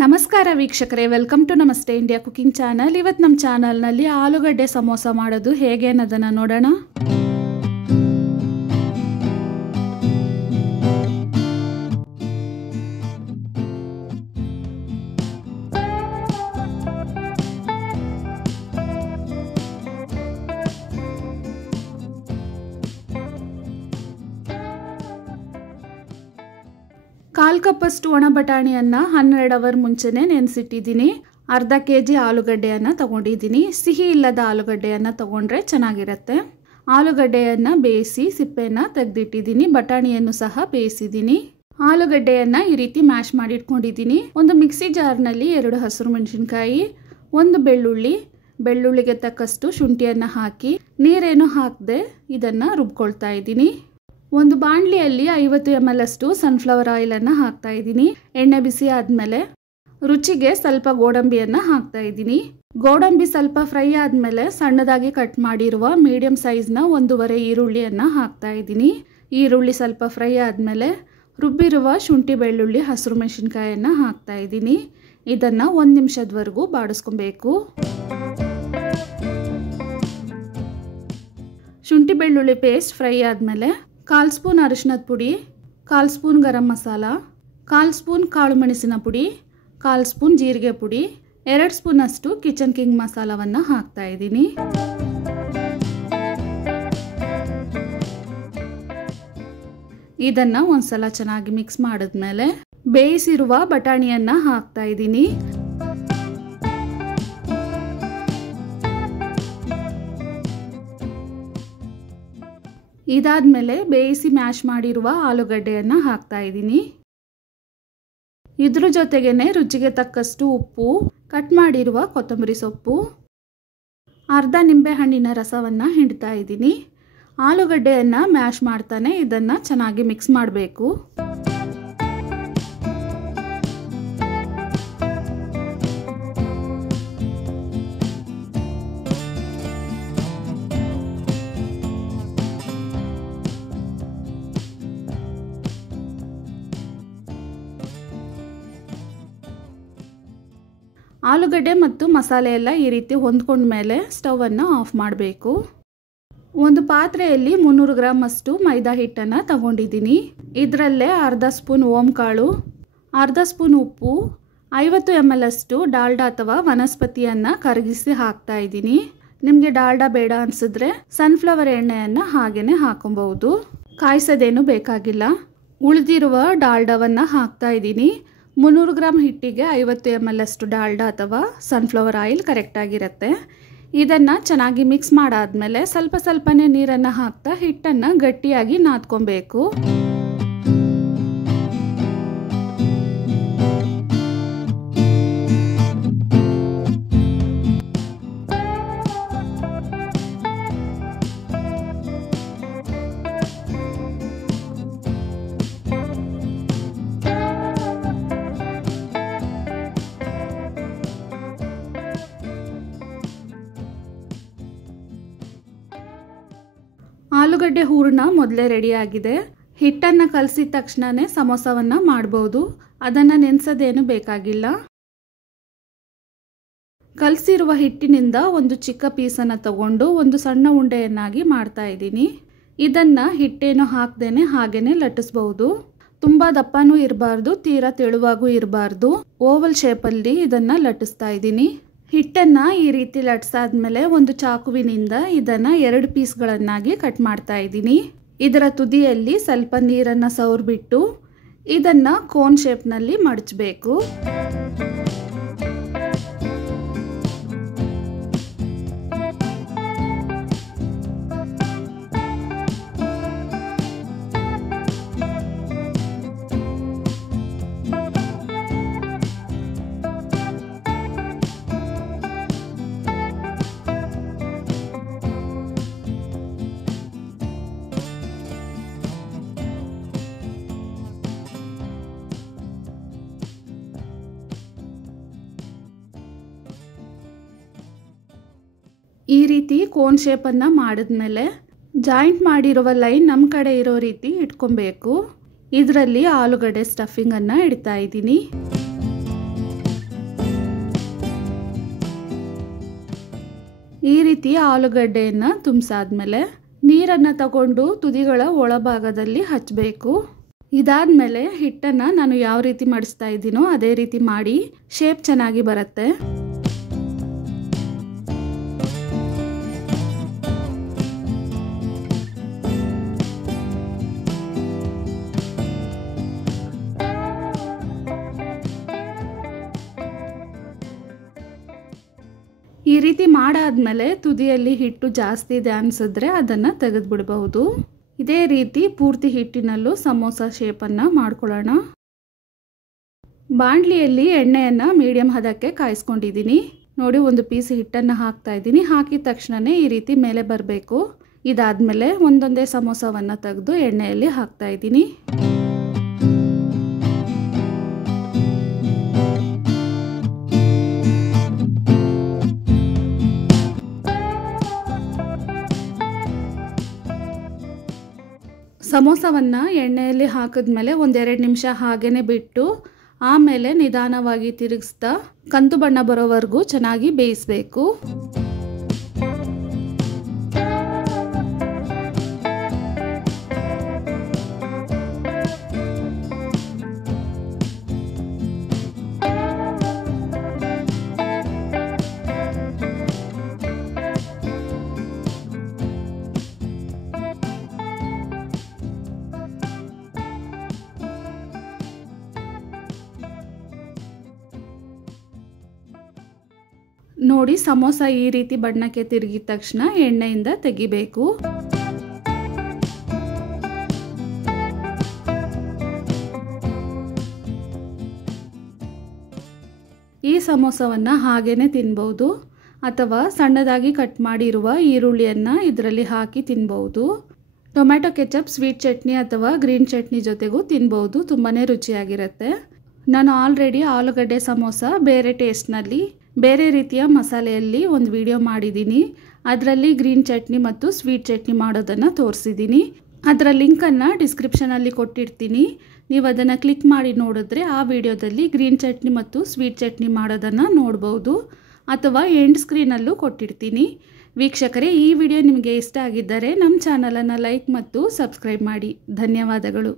ನಮಸ್ಕಾರ ವೀಕ್ಷಕರೇ, welcome to ನಮಸ್ತೆ ಇಂಡಿಯಾ ಕುಕಿಂಗ್ ಚಾನಲ್. ಇವತ್ತು ನಮ್ಮ ಚಾನಲ್ನಲ್ಲಿ ಆಲೂಗಡ್ಡೆ ಸಮೋಸ ಮಾಡೋದು ಹೇಗೆ ಅನ್ನೋದನ್ನು ನೋಡೋಣ. ಕಾಲು ಕಪ್ಪಷ್ಟು ಒಣ ಬಟಾಣಿಯನ್ನು 12 ಅವರ್ ಮುಂಚೆನೇ ನೆನೆಸಿಟ್ಟಿದ್ದೀನಿ. ಅರ್ಧ ಕೆಜಿ ಆಲೂಗಡ್ಡೆಯನ್ನು ತಗೊಂಡಿದ್ದೀನಿ. ಸಿಹಿ ಇಲ್ಲದ ಆಲೂಗಡ್ಡೆಯನ್ನು ತಗೊಂಡ್ರೆ ಚೆನ್ನಾಗಿರುತ್ತೆ. ಆಲೂಗಡ್ಡೆಯನ್ನು ಬೇಯಿಸಿ ಸಿಪ್ಪೆಯನ್ನು ತೆಗೆದಿಟ್ಟಿದ್ದೀನಿ. ಬಟಾಣಿಯನ್ನು ಸಹ ಬೇಯಿಸಿದ್ದೀನಿ. ಆಲೂಗಡ್ಡೆಯನ್ನು ಈ ರೀತಿ ಮ್ಯಾಶ್ ಮಾಡಿ ಇಟ್ಕೊಂಡಿದ್ದೀನಿ. ಒಂದು ಮಿಕ್ಸಿ ಜಾರ್ನಲ್ಲಿ 2 ಹಸಿರು ಮೆಣಸಿನಕಾಯಿ, 1 ಬೆಳ್ಳುಳ್ಳಿಗೆ ತಕ್ಕಷ್ಟು ಶುಂಠಿಯನ್ನು ಹಾಕಿ ನೀರೇನು ಹಾಕದೆ ಇದನ್ನು ರುಬ್ಕೊಳ್ತಾ ಇದ್ದೀನಿ. ಒಂದು ಬಾಣಲಿಯಲ್ಲಿ 50 ml ಅಷ್ಟು ಸನ್ಫ್ಲವರ್ ಆಯಿಲನ್ನು ಹಾಕ್ತಾ ಇದ್ದೀನಿ. ಎಣ್ಣೆ ಬಿಸಿ ಆದಮೇಲೆ ರುಚಿಗೆ ಸ್ವಲ್ಪ ಗೋಡಂಬಿಯನ್ನು ಹಾಕ್ತಾ ಇದ್ದೀನಿ. ಗೋಡಂಬಿ ಸ್ವಲ್ಪ ಫ್ರೈ ಆದಮೇಲೆ ಸಣ್ಣದಾಗಿ ಕಟ್ ಮಾಡಿರುವ ಮೀಡಿಯಂ ಸೈಜ್ನ 1.5 ಈರುಳ್ಳಿಯನ್ನು ಹಾಕ್ತಾ ಇದ್ದೀನಿ. ಈರುಳ್ಳಿ ಸ್ವಲ್ಪ ಫ್ರೈ ಆದಮೇಲೆ ರುಬ್ಬಿರುವ ಶುಂಠಿ ಬೆಳ್ಳುಳ್ಳಿ ಹಸಿರು ಮೆಣಸಿನಕಾಯನ್ನು ಹಾಕ್ತಾ ಇದ್ದೀನಿ. ಇದನ್ನು 1 ನಿಮಿಷದವರೆಗೂ ಬಾಡಿಸ್ಕೊಬೇಕು. ಶುಂಠಿ ಬೆಳ್ಳುಳ್ಳಿ ಪೇಸ್ಟ್ ಫ್ರೈ ಆದಮೇಲೆ 1/4 ಸ್ಪೂನ್ ಅರಿಶಿನದ ಪುಡಿ, 1/4 ಸ್ಪೂನ್ ಗರಂ ಮಸಾಲ, 1/4 ಸ್ಪೂನ್ ಕಾಳು ಮೆಣಸಿನ ಪುಡಿ, 1/4 ಸ್ಪೂನ್ ಜೀರಿಗೆ ಪುಡಿ, 2 ಸ್ಪೂನ್ ಅಷ್ಟು ಕಿಚನ್ ಕಿಂಗ್ ಮಸಾಲವನ್ನು ಹಾಕ್ತಾ ಇದ್ದೀನಿ. ಇದನ್ನು ಒಂದ್ಸಲ ಚೆನ್ನಾಗಿ ಮಿಕ್ಸ್ ಮಾಡಿದ್ಮೇಲೆ ಬೇಯಿಸಿರುವ ಬಟಾಣಿಯನ್ನು ಹಾಕ್ತಾ ಇದ್ದೀನಿ. ಇದಾದ್ಮೇಲೆ ಬೇಯಿಸಿ ಮ್ಯಾಶ್ ಮಾಡಿರುವ ಆಲೂಗಡ್ಡೆಯನ್ನು ಹಾಕ್ತಾ ಇದ್ದೀನಿ. ಇದ್ರ ಜೊತೆಗೇನೆ ರುಚಿಗೆ ತಕ್ಕಷ್ಟು ಉಪ್ಪು, ಕಟ್ ಮಾಡಿರುವ ಕೊತ್ತಂಬರಿ ಸೊಪ್ಪು, ಅರ್ಧ ನಿಂಬೆ ಹಣ್ಣಿನ ರಸವನ್ನು ಹಿಂಡ್ತಾ ಇದ್ದೀನಿ. ಆಲೂಗಡ್ಡೆಯನ್ನು ಮ್ಯಾಶ್ ಮಾಡ್ತಾನೆ ಇದನ್ನು ಚೆನ್ನಾಗಿ ಮಿಕ್ಸ್ ಮಾಡಬೇಕು. ಆಲೂಗಡ್ಡೆ ಮತ್ತು ಮಸಾಲೆ ಎಲ್ಲ ಈ ರೀತಿ ಹೊಂದ್ಕೊಂಡ ಮೇಲೆ ಸ್ಟವನ್ನು ಆಫ್ ಮಾಡಬೇಕು. ಒಂದು ಪಾತ್ರೆಯಲ್ಲಿ 300 ಗ್ರಾಮ್ ಅಷ್ಟು ಮೈದಾ ಹಿಟ್ಟನ್ನು ತಗೊಂಡಿದ್ದೀನಿ. ಇದರಲ್ಲೇ ಅರ್ಧ ಸ್ಪೂನ್ ಓಂಕಾಳು, ಅರ್ಧ ಸ್ಪೂನ್ ಉಪ್ಪು, 50 ml ಅಷ್ಟು ಡಾಲ್ಡಾ ಅಥವಾ ವನಸ್ಪತಿಯನ್ನು ಕರಗಿಸಿ ಹಾಕ್ತಾ ಇದ್ದೀನಿ. ನಿಮಗೆ ಡಾಲ್ಡಾ ಬೇಡ ಅನಿಸಿದ್ರೆ ಸನ್ಫ್ಲವರ್ ಎಣ್ಣೆಯನ್ನು ಹಾಗೇ ಹಾಕೊಬಹುದು. ಕಾಯಿಸೋದೇನು ಬೇಕಾಗಿಲ್ಲ. ಉಳಿದಿರುವ ಡಾಲ್ಡಾವನ್ನು ಹಾಕ್ತಾ ಇದ್ದೀನಿ. 300 ಗ್ರಾಮ್ ಹಿಟ್ಟಿಗೆ 50 ml ಅಷ್ಟು ಡಾಲ್ಡಾ ಅಥವಾ ಸನ್ಫ್ಲವರ್ ಆಯಿಲ್ ಕರೆಕ್ಟಾಗಿರುತ್ತೆ. ಇದನ್ನು ಚೆನ್ನಾಗಿ ಮಿಕ್ಸ್ ಮಾಡಾದ್ಮೇಲೆ ಸ್ವಲ್ಪನೇ ನೀರನ್ನು ಹಾಕ್ತಾ ಹಿಟ್ಟನ್ನು ಗಟ್ಟಿಯಾಗಿ ನಾದ್ಕೊಬೇಕು. ಆಲೂಗಡ್ಡೆ ಹೂರಣ ಮೊದಲೇ ರೆಡಿಯಾಗಿದೆ. ಹಿಟ್ಟನ್ನು ಕಲಸಿದ ತಕ್ಷಣವೇ ಸಮೋಸವನ್ನು ಮಾಡ್ಬೋದು. ಅದನ್ನು ನೆನೆಸೋದೇನು ಬೇಕಾಗಿಲ್ಲ. ಕಲಸಿರುವ ಹಿಟ್ಟಿನಿಂದ ಒಂದು ಚಿಕ್ಕ ಪೀಸನ್ನು ತಗೊಂಡು ಒಂದು ಸಣ್ಣ ಉಂಡೆಯನ್ನಾಗಿ ಮಾಡ್ತಾ ಇದ್ದೀನಿ. ಇದನ್ನು ಹಿಟ್ಟೇನು ಹಾಕ್ದೇನೆ ಹಾಗೇನೆ ಲಟ್ಟಿಸ್ಬಹುದು. ತುಂಬ ದಪ್ಪನೂ ಇರಬಾರ್ದು, ತೀರಾ ತೆಳುವಾಗೂ ಇರಬಾರ್ದು. ಓವಲ್ ಶೇಪಲ್ಲಿ ಇದನ್ನು ಲಟ್ಟಿಸ್ತಾ ಇದ್ದೀನಿ. ಹಿಟ್ಟನ್ನು ಈ ರೀತಿ ಲಟ್ಸಾದ್ಮೇಲೆ ಒಂದು ಚಾಕುವಿನಿಂದ ಇದನ್ನು 2 ಪೀಸ್ಗಳನ್ನಾಗಿ ಕಟ್ ಮಾಡ್ತಾ ಇದ್ದೀನಿ. ಇದರ ತುದಿಯಲ್ಲಿ ಸ್ವಲ್ಪ ನೀರನ್ನು ಸವರ್ಬಿಟ್ಟು ಇದನ್ನು ಕೋನ್ ಶೇಪ್ನಲ್ಲಿ ಮಡಚಬೇಕು. ಈ ರೀತಿ ಕೋನ್ ಶೇಪನ್ನು ಮಾಡಿದ್ಮೇಲೆ ಜಾಯಿಂಟ್ ಮಾಡಿರುವ ಲೈನ್ ನಮ್ಮ ಕಡೆ ಇರೋ ರೀತಿ ಇಟ್ಕೊಬೇಕು. ಇದರಲ್ಲಿ ಆಲೂಗಡ್ಡೆ ಸ್ಟಫಿಂಗನ್ನು ಇಡ್ತಾ ಇದ್ದೀನಿ. ಈ ರೀತಿ ಆಲೂಗಡ್ಡೆಯನ್ನು ತುಂಬಿಸಾದ್ಮೇಲೆ ನೀರನ್ನು ತಗೊಂಡು ತುದಿಗಳ ಒಳಭಾಗದಲ್ಲಿ ಹಚ್ಚಬೇಕು. ಇದಾದಮೇಲೆ ಹಿಟ್ಟನ್ನು ನಾನು ಯಾವ ರೀತಿ ಮಾಡಿಸ್ತಾ ಇದ್ದೀನೋ ಅದೇ ರೀತಿ ಮಾಡಿ ಶೇಪ್ ಚೆನ್ನಾಗಿ ಬರುತ್ತೆ. ಈ ರೀತಿ ಮಾಡಾದ್ಮೇಲೆ ತುದಿಯಲ್ಲಿ ಹಿಟ್ಟು ಜಾಸ್ತಿ ಇದೆ ಅನಿಸಿದ್ರೆ ಅದನ್ನು ತೆಗೆದುಬಿಡಬಹುದು. ಇದೇ ರೀತಿ ಪೂರ್ತಿ ಹಿಟ್ಟಿನಲ್ಲೂ ಸಮೋಸ ಶೇಪನ್ನು ಮಾಡ್ಕೊಳ್ಳೋಣ. ಬಾಣಲಿಯಲ್ಲಿ ಎಣ್ಣೆಯನ್ನು ಮೀಡಿಯಂ ಹದಕ್ಕೆ ಕಾಯಿಸ್ಕೊಂಡಿದ್ದೀನಿ. ನೋಡಿ, ಒಂದು ಪೀಸ್ ಹಿಟ್ಟನ್ನು ಹಾಕ್ತಾ ಇದ್ದೀನಿ. ಹಾಕಿದ ತಕ್ಷಣವೇ ಈ ರೀತಿ ಮೇಲೆ ಬರಬೇಕು. ಇದಾದಮೇಲೆ ಒಂದೊಂದೇ ಸಮೋಸವನ್ನು ತೆಗೆದು ಎಣ್ಣೆಯಲ್ಲಿ ಹಾಕ್ತಾ ಇದ್ದೀನಿ. ಸಮೋಸವನ್ನು ಎಣ್ಣೆಯಲ್ಲಿ ಹಾಕಿದ್ಮೇಲೆ ಒಂದೆರಡು ನಿಮಿಷ ಹಾಗೇ ಬಿಟ್ಟು ಆಮೇಲೆ ನಿಧಾನವಾಗಿ ತಿರುಗಿಸ್ತಾ ಕಂದು ಬಣ್ಣ ಬರೋವರೆಗೂ ಚೆನ್ನಾಗಿ ಬೇಯಿಸಬೇಕು. ನೋಡಿ, ಸಮೋಸ ಈ ರೀತಿ ಬಣ್ಣಕ್ಕೆ ತಿರುಗಿದ ತಕ್ಷಣ ಎಣ್ಣೆಯಿಂದ ತೆಗಿಬೇಕು. ಈ ಸಮೋಸವನ್ನು ಹಾಗೇನೆ ತಿನ್ಬಹುದು ಅಥವಾ ಸಣ್ಣದಾಗಿ ಕಟ್ ಮಾಡಿರುವ ಈರುಳ್ಳಿಯನ್ನು ಇದರಲ್ಲಿ ಹಾಕಿ ತಿನ್ಬಹುದು. ಟೊಮ್ಯಾಟೊ ಕೆಚಪ್, ಸ್ವೀಟ್ ಚಟ್ನಿ ಅಥವಾ ಗ್ರೀನ್ ಚಟ್ನಿ ಜೊತೆಗೂ ತಿನ್ಬಹುದು. ತುಂಬಾ ರುಚಿಯಾಗಿರುತ್ತೆ. ನಾನು ಆಲ್ರೆಡಿ ಆಲೂಗಡ್ಡೆ ಸಮೋಸ ಬೇರೆ ಟೇಸ್ಟ್ನಲ್ಲಿ ಬೇರೆ ರೀತಿಯ ಮಸಾಲೆಯಲ್ಲಿ ಒಂದು ವಿಡಿಯೋ ಮಾಡಿದ್ದೀನಿ. ಅದರಲ್ಲಿ ಗ್ರೀನ್ ಚಟ್ನಿ ಮತ್ತು ಸ್ವೀಟ್ ಚಟ್ನಿ ಮಾಡೋದನ್ನು ತೋರಿಸಿದ್ದೀನಿ. ಅದರ ಲಿಂಕನ್ನು ಡಿಸ್ಕ್ರಿಪ್ಷನಲ್ಲಿ ಕೊಟ್ಟಿರ್ತೀನಿ. ನೀವು ಅದನ್ನು ಕ್ಲಿಕ್ ಮಾಡಿ ನೋಡಿದ್ರೆ ಆ ವಿಡಿಯೋದಲ್ಲಿ ಗ್ರೀನ್ ಚಟ್ನಿ ಮತ್ತು ಸ್ವೀಟ್ ಚಟ್ನಿ ಮಾಡೋದನ್ನು ನೋಡ್ಬೋದು. ಅಥವಾ ಎಂಡ್ ಸ್ಕ್ರೀನಲ್ಲೂ ಕೊಟ್ಟಿರ್ತೀನಿ. ವೀಕ್ಷಕರೇ, ಈ ವಿಡಿಯೋ ನಿಮಗೆ ಇಷ್ಟ ಆಗಿದ್ದರೆ ನಮ್ಮ ಚಾನಲನ್ನು ಲೈಕ್ ಮತ್ತು ಸಬ್ಸ್ಕ್ರೈಬ್ ಮಾಡಿ. ಧನ್ಯವಾದಗಳು.